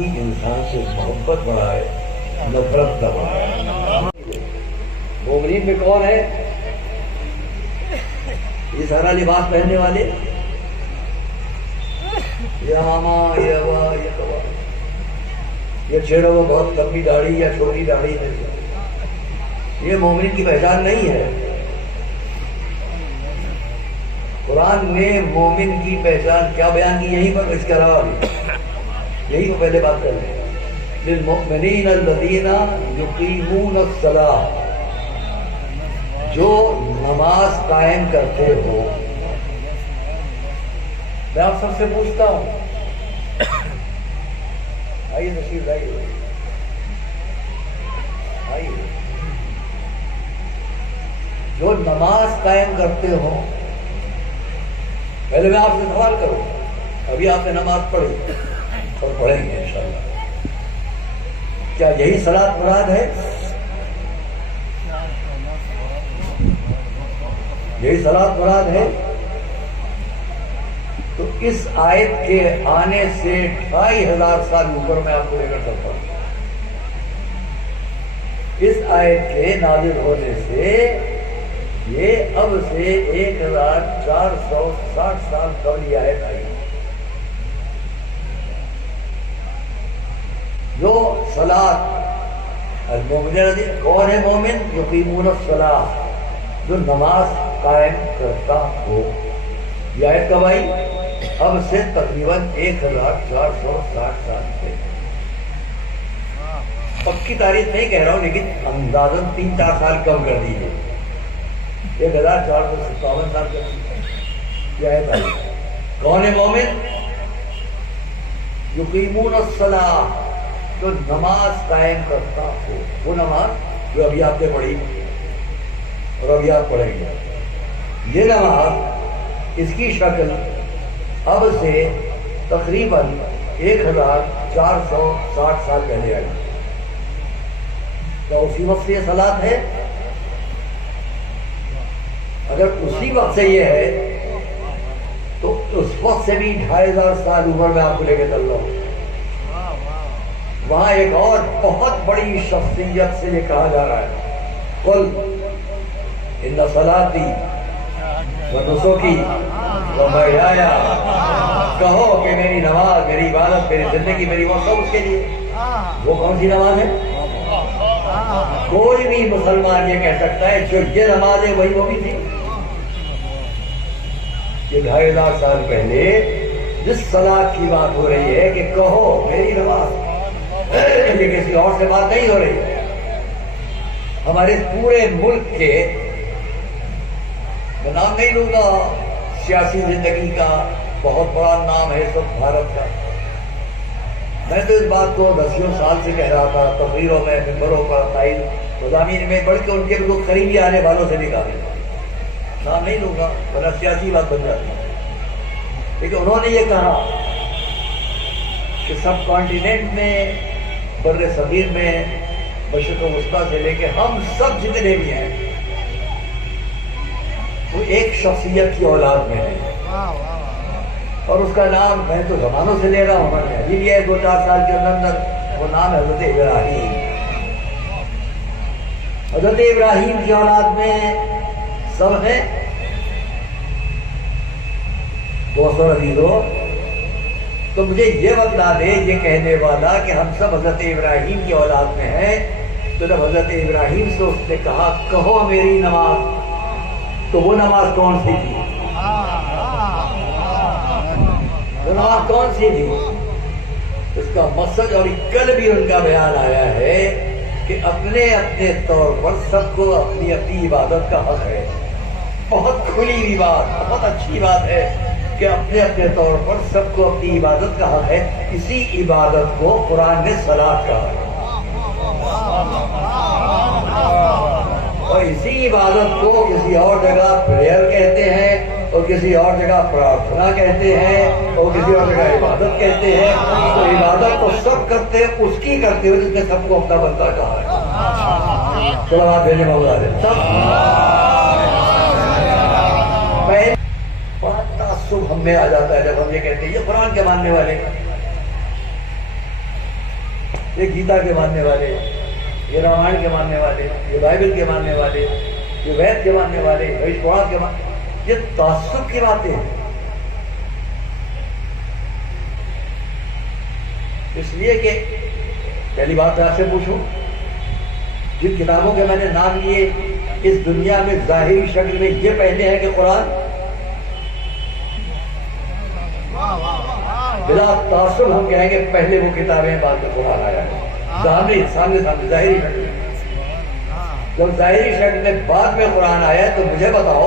کی انسان سے محبت بڑھائے، نفرت نہ بڑھائے۔ مومنین میں کون ہے؟ یہ سارا لباس پہننے والے، یہ ماما، یہ ابا، یہ کبا، یہ چہروں میں بہت لمبی داڑھی یا چھوٹی داڑھی ہے، یہ مومن کی پہچان نہیں ہے۔ قرآن نے مومن کی پہچان کیا بیان کی؟ یہیں پر، اس کے علاوہ یہی تو پہلے بات کر رہے ہیں۔ للمؤمنین الذین یقیمون الصلاۃ، جو نماز قائم کرتے ہو۔ میں آپ سب سے پوچھتا ہوں، آئیے تشریف لائیے، آئیے، جو نماز قائم کرتے ہو، پہلے میں آپ سے سوال کروں، ابھی آپ نے نماز پڑھی اور پڑھیں گے انشاءاللہ، کیا یہی صلاۃ مراد ہے؟ یہی صلاۃ مراد ہے؟ تو اس آیت کے آنے سے 2500 سال اوپر میں آپ کو لے کر چلتا ہوں۔ اس آیت کے نازل ہونے سے یہ اب سے 1460 سال قبل یہ آیت آئی، جو صلاۃ المومنین، کون ہے مومن؟ یقیمون الصلاۃ، جو نماز قائم کرتا ہو۔ یہ آیت کب آئی؟ اب سے تقریباً 1460 سال سے۔ پکی تاریخ نہیں کہہ رہا ہوں، لیکن اندازاً 3-4 سال کم کر دیجیے، 1457 سال کر دیجیے۔ یہ آیت آئی، کون ہے مومن؟ یقیمون الصلاۃ، جو نماز قائم کرتا ہو۔ وہ نماز جو ابھی آپ نے پڑھی اور ابھی آپ پڑھیں گے، یہ نماز، اس کی شکل اب سے تقریباً 1460 سال پہلے آئی۔ کیا اسی وقت سے یہ صلاۃ ہے؟ اگر اسی وقت سے یہ ہے تو اس وقت سے بھی 2500 سال عمر میں آپ کو لے کے چل رہا ہوں۔ وہاں ایک اور بہت بڑی شخصیت سے یہ کہا جا رہا ہے، قل ان صلاتی ونسکی ومحیایا، کہو کہ میری نماز، میری عبادت، میری زندگی، میری موت سب اس کے لیے۔ وہ کون سی نماز ہے؟ کوئی بھی مسلمان یہ کہہ سکتا ہے جو یہ نماز ہے وہی وہ بھی تھی۔ یہ 2500 سال پہلے جس صلاۃ کی بات ہو رہی ہے کہ کہو میری نماز، یہ کسی اور سے بات نہیں ہو رہی ہے۔ ہمارے پورے ملک کے، میں نام نہیں لوں گا، سیاسی زندگی کا بہت بڑا نام ہے سب بھارت کا۔ میں تو اس بات کو 10 سال سے کہہ رہا تھا، تقریروں میں، ممبروں پر، تائید مضامین میں، بلکہ ان کے لوگ قریبی آنے والوں سے نکالے، نام نہیں لوں گا ورنہ سیاسی بات بن جاتی ہے۔ لیکن انہوں نے یہ کہا کہ سب کانٹیننٹ میں، بر صغیر میں، مشرق وسطیٰ سے لے کے ہم سب جتنے بھی ہیں، وہ ایک شخصیت کی اولاد میں ہے، اور اس کا نام میں تو زمانوں سے لے رہا ہوں، میں نے ابھی لیا ہے 2-4 سال کے اندر۔ وہ نام ہے حضرت ابراہیم۔ حضرت ابراہیم کی اولاد میں سب ہیں۔ دوستو عزیزو، تو مجھے یہ بتلا دے یہ کہنے والا کہ ہم سب حضرت ابراہیم کی اولاد میں ہیں، تو جب حضرت ابراہیم سے اس نے کہا کہو میری نماز، تو وہ نماز کون سی تھی؟ وہ نماز کون سی تھی؟ اس کا مقصد، اور کل بھی ان کا بیان آیا ہے کہ اپنے اپنے طور پر سب کو اپنی اپنی عبادت کا حق ہے۔ بہت کھلی ہوئی بات، بہت اچھی بات ہے کہ اپنے اپنے طور پر سب کو اپنی عبادت کا حق ہے۔ اسی عبادت کو قرآن نے صلاۃ کہا ہے، اور اسی عبادت کو کسی اور جگہ پریئر کہتے ہیں، اور کسی اور جگہ پرارتھنا کہتے ہیں، اور کسی اور جگہ عبادت کہتے ہیں۔ تو عبادت تو سب کرتے ہیں، اس کی کرتے ہوئے جس نے سب کو اپنا بندہ کہا ہے۔ چلو آپ بھیجے مولا دے سب بڑا تعصب ہم میں آ جاتا ہے جب ہم یہ کہتے ہیں یہ قرآن کے ماننے والے، یہ گیتا کے ماننے والے، یہ رامائن کے ماننے والے، یہ بائبل کے ماننے والے، یہ وید کے ماننے والے، ویش پران کے ماننے، یہ تعصب کی باتیں ہیں۔ اس لیے کہ پہلی بات میں آپ سے پوچھوں، جن کتابوں کے میں نے نام لیے اس دنیا میں ظاہری شکل میں یہ پہلے ہے کہ قرآن، بلا تعصب ہم کہیں گے پہلے وہ کتابیں بعد میں قرآن آیا ہے، سامنے ظاہری شکل میں۔ جب ظاہری شکل میں بعد میں قرآن آیا ہے تو مجھے بتاؤ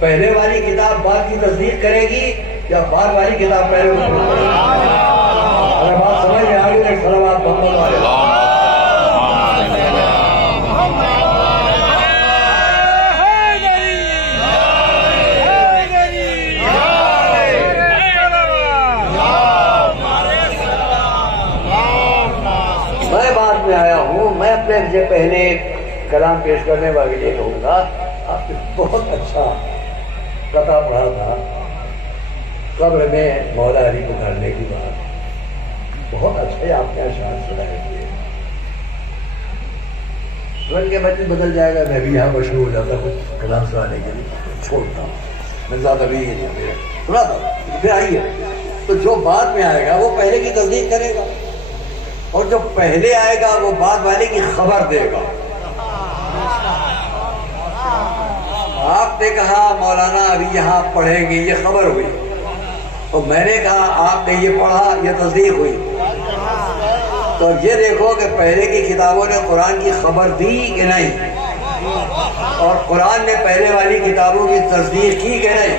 پہلے والی کتاب بعد کی تصدیق کرے گی یا بعد والی کتاب پہلے کو تصدیق کرے گی؟ اگر بات سمجھ میں آ گئی تو صلوات محمد علیہ۔ میں بعد میں آیا ہوں، میں اپنے سے پہلے کلام پیش کرنے والے یہ کہوں گا، آپ نے بہت اچھا قطعہ پڑھا تھا قبر میں مولا علی کو کرنے کی بات، بہت اچھے آپ نے اشعار سنائے تھے۔ سن کے مجلس بدل جائے گا، میں بھی یہاں مشہور ہو جاتا کچھ کلام سنانے کے لیے چھوڑتا ہوں، میں زیادہ بھی سنا تھا پھر آئیے۔ تو جو بعد میں آئے گا وہ پہلے کی تصدیق کرے گا، اور جو پہلے آئے گا وہ بعد والے کی خبر دے گا۔ آپ نے کہا مولانا ابھی یہاں پڑھیں گے، یہ خبر ہوئی، اور میں نے کہا آپ نے یہ پڑھا، یہ تصدیق ہوئی۔ تو یہ دیکھو کہ پہلے کی کتابوں نے قرآن کی خبر دی کہ نہیں، اور قرآن نے پہلے والی کتابوں کی تصدیق کی کہ نہیں۔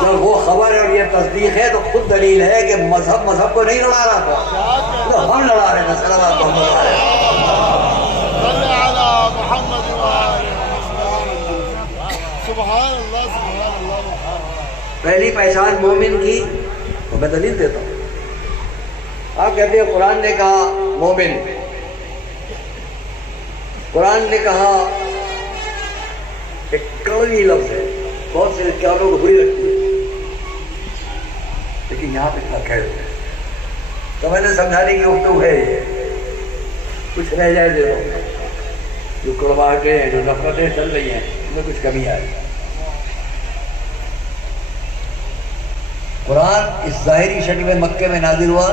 جب وہ خبر اور یہ تصدیق ہے تو خود دلیل ہے کہ مذہب کو نہیں لڑا رہا تھا، تو ہم لڑا رہے ہیں۔ صلوات محمد علیہ۔ پہلی پہچان مومن کی تو میں دلیل دیتا ہوں۔ آپ کہتے ہیں قرآن نے کہا مومن، قرآن نے کہا ایک کڑوی لفظ ہے، بہت سے خیالوں کو بری لگتی ہے، لیکن یہاں پہ اتنا خیر ہے تو میں نے سمجھانے کی گفتگو ہے، یہ کچھ رہ جائے دے دو، جو کڑواہٹیں ہیں، جو نفرتیں چل رہی ہیں، ان میں کچھ کمی آئی۔ قرآن اس ظاہری شکل میں مکے میں نازل ہوا،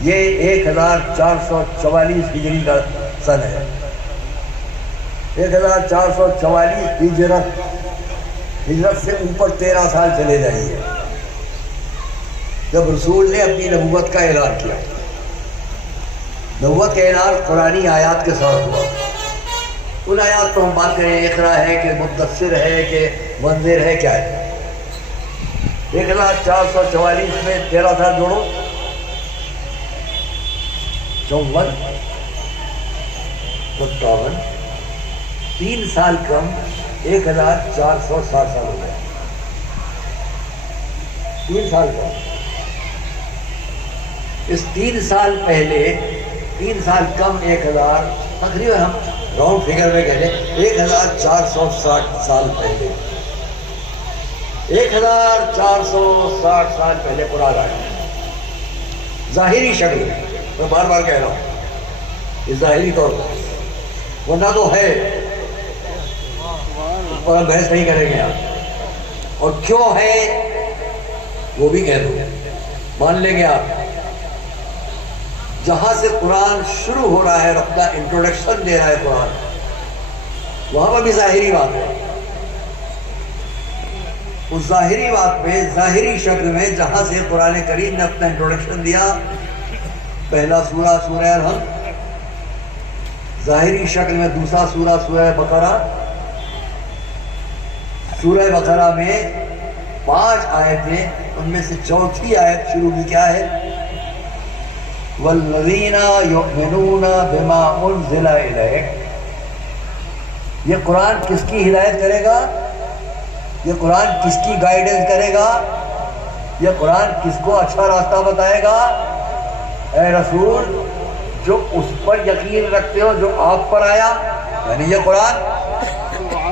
یہ 1444 ہجری کا سن ہے، 1444 ہجرت سے اوپر 13 سال چلے جائیے جب رسول نے اپنی نبوت کا اعلان کیا۔ نبوت کا اعلان قرآنی آیات کے ساتھ ہوا۔ ان آیات کو ہم بات کریں، اقرا ہے کہ مدثر ہے کہ منذر ہے، کیا ہے؟ 1444 میں 13 سال جوڑو، 54 57 3 سال کم 1460 سال ہو گئے، 3 سال کم۔ اس 3 سال پہلے، 3 سال کم 1000، تقریباً ہم راؤنڈ فگر میں کہتے 1460 سال پہلے، 1460 سال پہلے قرآن آیا ظاہری شکل میں۔ میں بار بار کہہ رہا ہوں یہ ظاہری طور پر، ورنہ تو ہے اس پر ہم بحث نہیں کریں گے آپ، اور کیوں ہے وہ بھی کہہ دوں، مان لیں گے آپ۔ جہاں سے قرآن شروع ہو رہا ہے، اپنا انٹروڈکشن دے رہا ہے قرآن، وہاں پر بھی ظاہری بات ہے۔ اس ظاہری بات پہ ظاہری شکل میں جہاں سے قرآن کریم نے اپنا انٹروڈکشن دیا، پہلا سورہ سورہ الحمد، ظاہری شکل میں دوسرا سورہ سورہ بقرہ، سورہ بقرہ میں 5 آیتیں، ان میں سے چوتھی آیت شروع کی کیا ہے؟ وَالَّذِينَ يُؤْمِنُونَ بِمَا أُنزِلَ إِلَيْكَ۔ یہ قرآن کس کی ہدایت کرے گا؟ یہ قرآن کس کی گائیڈنس کرے گا؟ یہ قرآن کس کو اچھا راستہ بتائے گا؟ اے رسول، جو اس پر یقین رکھتے ہو جو آپ پر آیا، یعنی یہ قرآن،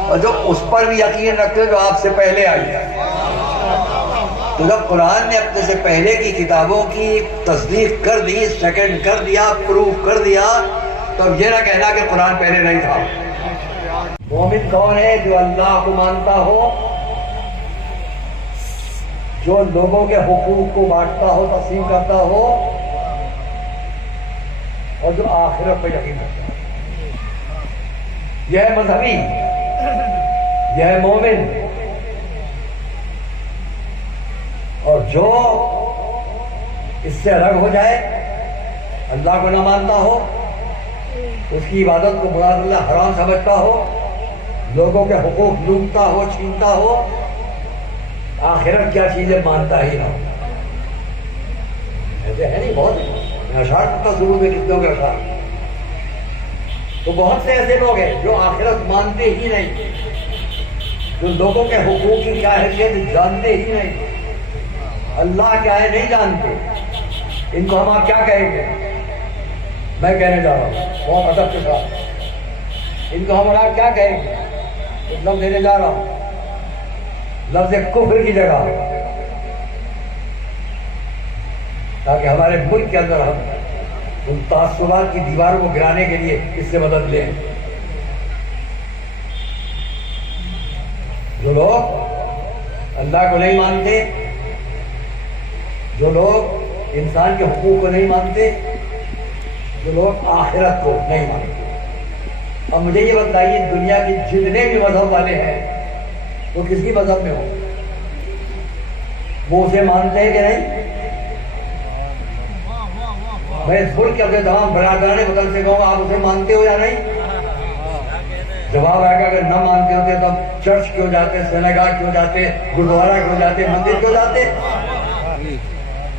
اور جو اس پر بھی یقین رکھتے ہو جو آپ سے پہلے آئی ہے۔ تو جب قرآن نے اپنے سے پہلے کی کتابوں کی تصدیق کر دی، سیکنڈ کر دیا، پروف کر دیا، تو اب یہ نہ کہنا کہ قرآن پہلے نہیں تھا۔ مومن کون ہے؟ جو اللہ کو مانتا ہو، جو لوگوں کے حقوق کو بانٹتا ہو، تقسیم کرتا ہو، اور جو آخرت پہ یقین کرتا ہے۔ یہ ہے مذہبی، یہ ہے مومن۔ اور جو اس سے الگ ہو جائے، اللہ کو نہ مانتا ہو، اس کی عبادت کو مراد اللہ حرام سمجھتا ہو، لوگوں کے حقوق لوٹتا ہو، چھینتا ہو، آخرت کیا چیزیں مانتا ہی نہ ہو۔ ایسے ہے نہیں، بہت اشعار کا ضرور میں کتنوں کے اشعار، تو بہت سے ایسے لوگ ہیں جو آخرت مانتے ہی نہیں، جو لوگوں کے حقوق کی کیا حیثیت جانتے ہی نہیں، اللہ کیا ہے نہیں جانتے۔ ان کو ہم آپ کیا کہیں گے؟ میں کہنے جا رہا ہوں بہت ادب کے ساتھ، ان کو ہم آپ کیا کہیں گے؟ ایک لفظ دینے جا رہا ہوں، لفظ کفر کی جگہ، تاکہ ہمارے ملک کے اندر ہم ان تعصبات کی دیواروں کو گرانے کے لیے اس سے مدد لیں۔ جو لوگ اللہ کو نہیں مانتے، جو لوگ انسان کے حقوق کو نہیں مانتے، جو لوگ آخرت کو نہیں مانتے، اب مجھے یہ بتائیے دنیا کے جتنے بھی مذہب والے ہیں وہ کسی مذہب میں ہوں، وہ اسے مانتے ہیں کہ نہیں؟ میں اس ملک کے اپنے تمام برادران وطن سے کہوں آپ اسے مانتے ہو یا نہیں؟ جواب آئے گا اگر نہ مانتے ہوتے تو چرچ کیوں جاتے، سینگاہ کیوں جاتے، گردوارہ کیوں جاتے، مندر کیوں جاتے؟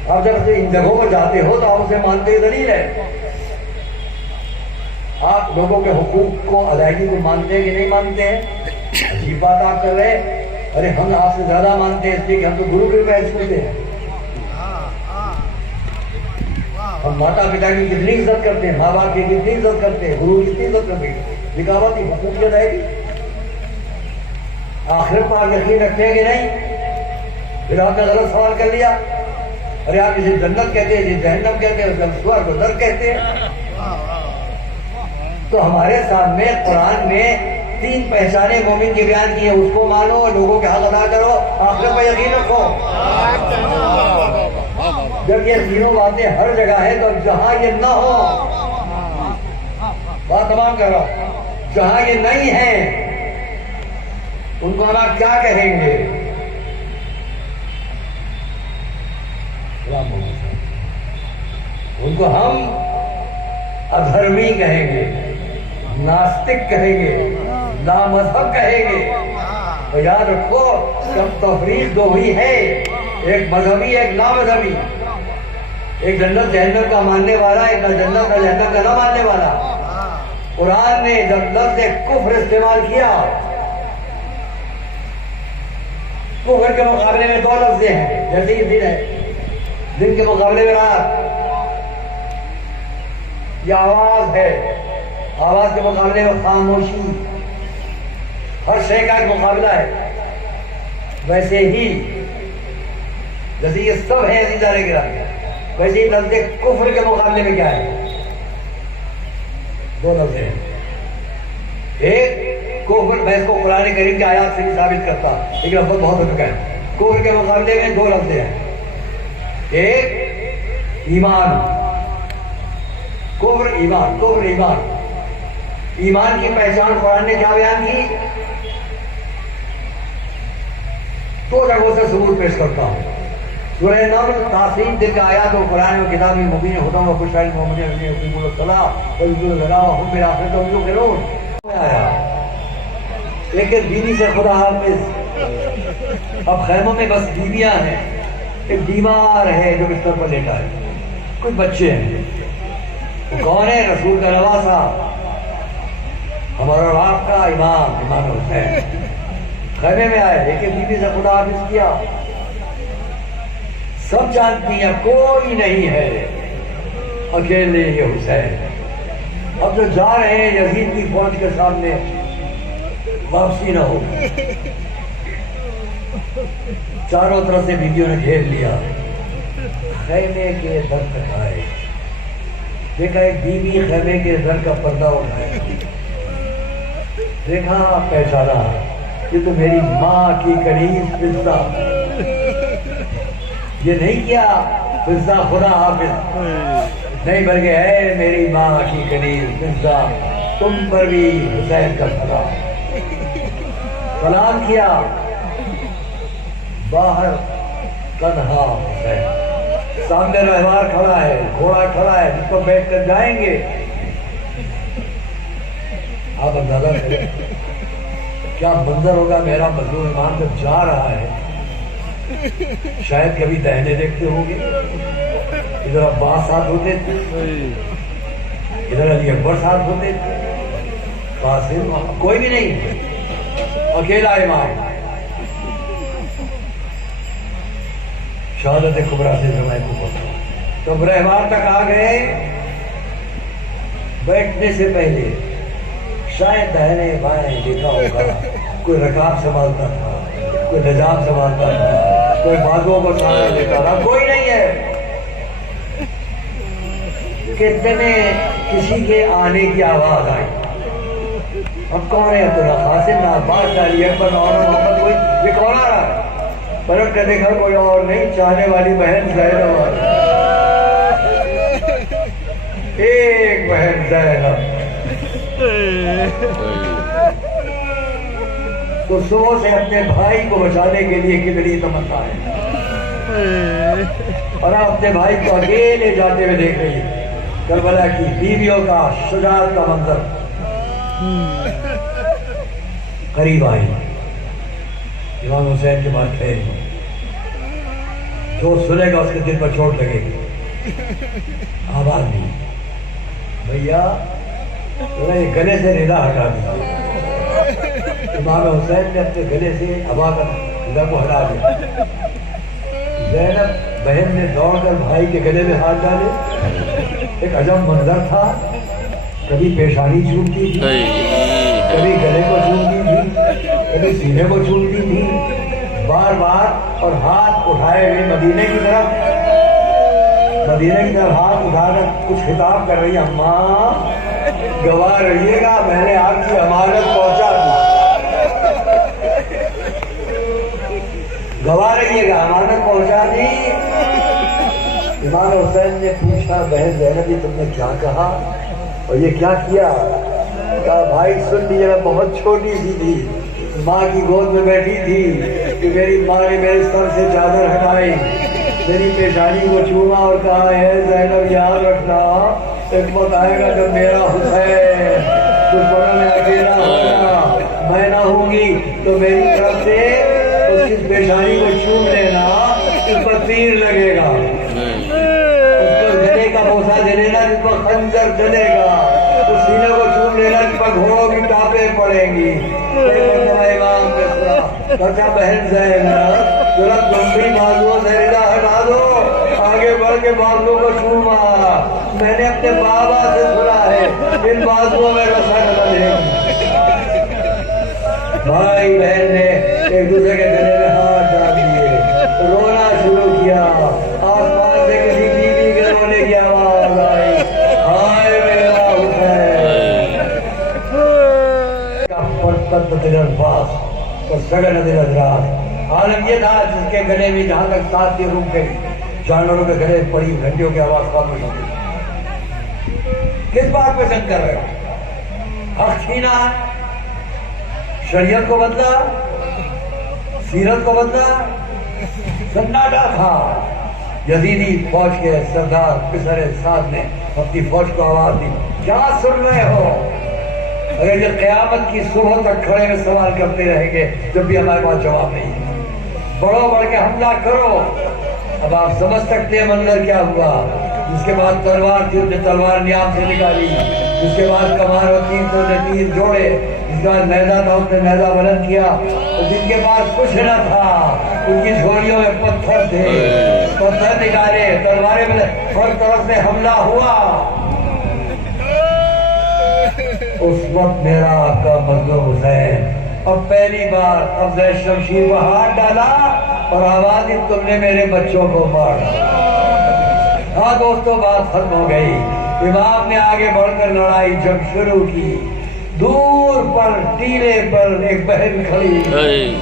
آپ جب ان جگہوں پر جاتے ہو تو آپ اسے مانتے دلیل ہے۔ آپ لوگوں کے حقوق کو، ادائیگی کو مانتے ہیں کہ نہیں مانتے ہیں؟ عجیب بات آپ کر رہے، ارے ہم آپ سے زیادہ مانتے ہیں اس لیے کہ ہم تو گرو کے پیسے چھوتے ہیں، ہم ماتا پتا کی کتنی عزت کرتے ہیں، ماں باپ کی کتنی عزت کرتے ہیں، گرو کی کتنی عزت کرتے ہیں، لکھاوت کی حقوق کی ادائیگی۔ آخرت پر آپ یقین رکھتے ہیں کہ نہیں؟ پھر آپ نے غلط سوال کر لیا، ارے آپ اسے جنت کہتے ہیں، اسے جہنم کہتے ہیں، اسے سور کو در کہتے ہیں۔ تو ہمارے سامنے قرآن میں 3 پہچانے مومن کی بیان کی ہیں، اس کو مانو، لوگوں کے حق ادا کرو، آخرت پر یقین رکھو۔ جب یہ تینوں باتیں ہر جگہ ہیں تو جہاں یہ نہ ہو، بات تمام کر رہا ہوں، جہاں یہ نہیں ہے ان کو ہم آپ کیا کہیں گے؟ ان کو ہم ادھرمی کہیں گے، ناستک کہیں گے، نامذہب کہیں گے۔ تو یاد رکھو جب تفریق دو ہی ہے، ایک مذہبی ایک نامذہبی، ایک جنت جہنم کا ماننے والا، ایک نہ جنت نہ جہنم کا نہ ماننے والا۔ قرآن نے جب لفظ کفر استعمال کیا، کفر کے مقابلے میں 2 لفظ ہیں، جیسے یہ دن ہے، دن کے مقابلے میں رات، یہ آواز ہے، آواز کے مقابلے میں خاموشی، ہر شے کا ایک مقابلہ ہے۔ ویسے ہی جیسے یہ سب ہے عزیزان گرامی، ویسے ہی لفظ کفر کے مقابلے میں کیا ہے؟ 2 لفظ ہیں۔ ایک کفر، میں اس کو قرآن کریم کی آیات سے بھی ثابت کرتا، لیکن لفظ بہت ہو چکا ہے۔ کفر کے مقابلے میں 2 لفظ ہیں، ایک ایمان، کفر ایمان، کفر ایمان۔ ایمان کی پہچان قرآن نے کیا بیان کی؟ 2 جگہوں سے ثبوت پیش کرتا ہوں۔ سورہ نمل تحسین دل کا آیات و قرآن و کتاب مبین ہدی و بشری للمؤمنین الذین یقیمون الصلاۃ ویؤتون الزکاۃ وهم بالآخرۃ هم یوقنون۔ لیکن بیوی سے خدا حافظ، اب خیموں میں بس بیویاں ہیں، ایک بیمار ہے جو بستر پر لیٹا ہے، کچھ بچے ہیں، کون ہے؟ رسول کا نواسا، ہمارا باپ کا امام، امام حسین خیمے میں آئے، لیکن بیوی سے خدا حافظ کیا۔ سب جانتی ہیں کوئی نہیں ہے، اکیلے یہ حسین۔ اب جو جا رہے ہیں یزید کی فوج کے سامنے، واپسی نہ ہو، چاروں طرف سے بیویوں نے گھیر لیا، خیمے کے در تک آئے، دیکھا ایک بیوی خیمے کے در کا پردہ اٹھائے، دیکھا پہچانا یہ تو میری ماں کی کنیز فضہ، یہ نہیں کیا فضہ خدا حافظ نہیں، بلکہ اے میری ماں کی کنیز فضہ تم پر بھی حسین کا سلام، سلام کیا، باہر تنہا حسین، سامنے رہوار کھڑا ہے، گھوڑا کھڑا ہے جس پر بیٹھ کر جائیں گے۔ آپ اندازہ کریں کیا منظر ہوگا، میرا مظلوم امام جب جا رہا ہے، شاید کبھی دہنے دیکھتے ہوں گے، ادھر عباس ساتھ ہوتے تھے، ادھر علی اکبر ساتھ ہوتے تھے، پاس کوئی بھی نہیں، اکیلا امام، شہادت کبریٰ سے زمائے کو پہنچا، تو رہوار تک آ گئے، بیٹھنے سے پہلے شاید دہنے بائیں دیکھا ہوگا، کوئی رکاب سنبھالتا تھا، کوئی نجاب سنبھالتا تھا، کوئی بازوں کو سامنے دیکھا تھا، کوئی نہیں ہے۔ کتنے کسی کے آنے کی آواز آئی، اب کون ہے؟ عبداللہ قاسم نہ عباس نہ علی اکبر اور محمد، کوئی یہ کون آ رہا ہے؟ پلٹ کے دیکھا کوئی اور نہیں، چاہنے والی بہن زینب آ رہی، ایک بہن زینب، تو صبح سے اپنے بھائی کو بچانے کے لیے کتنی تمنا ہے، اور آپ اپنے بھائی کو اکیلے جاتے ہوئے دیکھ رہی ہے۔ کربلا کی بیویوں کا شجاعت کا منظر قریب آئی، امام حسین کے بعد ٹھہری، جو سنے گا اس کے دل پر چوٹ لگے گی، آواز دی بھیا یہ گلے سے ردا ہٹا دیا۔ امام حسین نے اپنے گلے سے ابا کا ردا کو ہٹا دیا، زینب بہن نے دوڑ کر بھائی کے گلے میں ہاتھ ڈالے، ایک عجب منظر تھا، کبھی پیشانی چومتی تھی، کبھی گلے کو چومتی تھی، کبھی سینے کو چومتی تھی، بار بار، اور ہاتھ اٹھائے ہوئے مدینے کی طرف ہاتھ اٹھا کر کچھ خطاب کر رہی ہے، اماں گواہ رہیے گا میں نے آپ کی امانت پہنچا دی، گواہ رہیے گا امانت پہنچا دی۔ امام حسین نے پوچھا بہن زینب جی تم نے کیا کہا اور یہ کیا کیا؟ کہا بھائی سن لیجیے، میں بہت چھوٹی سی تھی، ماں کی گود میں بیٹھی تھی کہ میری ماں نے میرے سر سے چادر ہٹائی، میری پیشانی کو چوما اور کہا ہے زینب یاد رکھنا ایک وقت آئے گا جب میرا حسین دشمنوں میں اکیلا ہوگا، میں نہ ہوں گی تو میری طرف سے اس کی پیشانی کو چوم لینا، اس پر تیر لگے گا، اس کو گلے کا بوسہ دے لینا جس پر خنجر جلے گا، اس سینے کو چوم لینا جس پر گھوڑوں کی ٹاپیں پڑیں گی۔ امام نے سنا، کہا بہن زینب ذرا تم بھی بازوؤں سے ردا ہٹا دو، آگے بڑھ کے بازوؤں کو چوما، میں نے اپنے بابا سے سنا ہے ان بازوؤں میں رسا ڈال ہے۔ بھائی بہن نے ایک دوسرے کے گلے میں ہاتھ ڈال دیے، رونا شروع کیا، آس پاس سے کسی بیوی کے رونے کی آواز آئی، ہائے میرا حسین کا پرتت دل الفاظ اور سگن دل ادراس۔ عالم یہ تھا جس کے گلے میں جہاں تک ساتھ کے روک گئی، جانوروں کے گلے پڑی گھنٹیوں کی آواز خاموش ہو گئی۔ کس بات پہ سنگ کر رہے ہو؟ حق چھینا، شریعت کو بدلا، سیرت کو بدلا، سناٹا تھا۔ یزیدی فوج کے سردار پسر سعد نے اپنی فوج کو آواز دی، کیا سن رہے ہو؟ اگر یہ قیامت کی صبح تک کھڑے میں سوال کرتے رہیں گے جب بھی ہمارے پاس جواب نہیں ہے، بڑھو بڑھ کے حملہ کرو۔ اب آپ سمجھ سکتے ہیں منظر کیا ہوا۔ جس کے بعد تلوار تھی اس نے تلوار نیام سے نکالی، جس کے بعد کمان اور تیر سے نے تیر جوڑے، جس کے بعد نیزہ تھا اس نے نیزہ بلند کیا، اور جن کے پاس کچھ نہ تھا ان کی جھولیوں میں پتھر تھے، پتھر نکالے، تلواریں بلند، ہر طرف سے حملہ ہوا۔ اس وقت میرا آقا مظلوم حسین اور پہلی بار قبضہ شمشیر پر ہاتھ ڈالا اور آواز دی تم نے میرے بچوں کو مارا۔ ہاں دوستو، بات ختم ہو گئی۔ امام نے آگے بڑھ کر لڑائی جنگ شروع کی۔ دور پر ٹیلے پر ایک بہن کھڑی،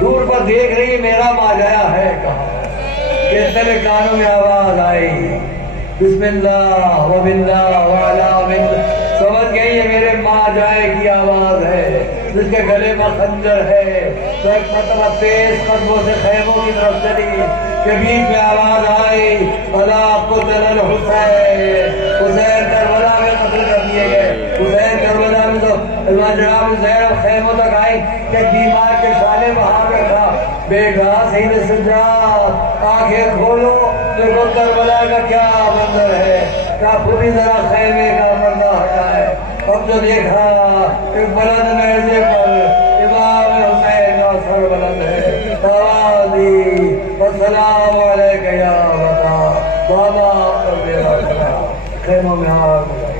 دور پر دیکھ رہی میرا ماجایا ہے کہاں۔ کہتے میں کانوں میں آواز آئی، بسم اللہ و باللہ وعلا باللہ۔ سمجھ گئی یہ میرے ماں جائے کی آواز ہے، جس کے گلے میں خنجر ہے۔ تو ایک مرتبہ تیز قدموں سے خیموں کی طرف چلی کہ بیچ میں آواز آئی، الا قتل الحسین، حسین کربلا میں قتل کر دیے گئے۔ حسین کربلا میں تو جناب زینب خیموں تک آئی کہ بیمار کے شانے باہر رکھا، بیٹا سینے سجاد آنکھیں کھولو، دیکھو کربلا کا کیا منظر ہے۔ کیا پوری ذرا خیمے کا پردہ ہٹا ہے۔ اب جو دیکھا ایک بلند نیزے پر امام حسین کا سر بلند ہے، آواز دی السلام علیکہ یا بتا بابا، خیموں میں آگ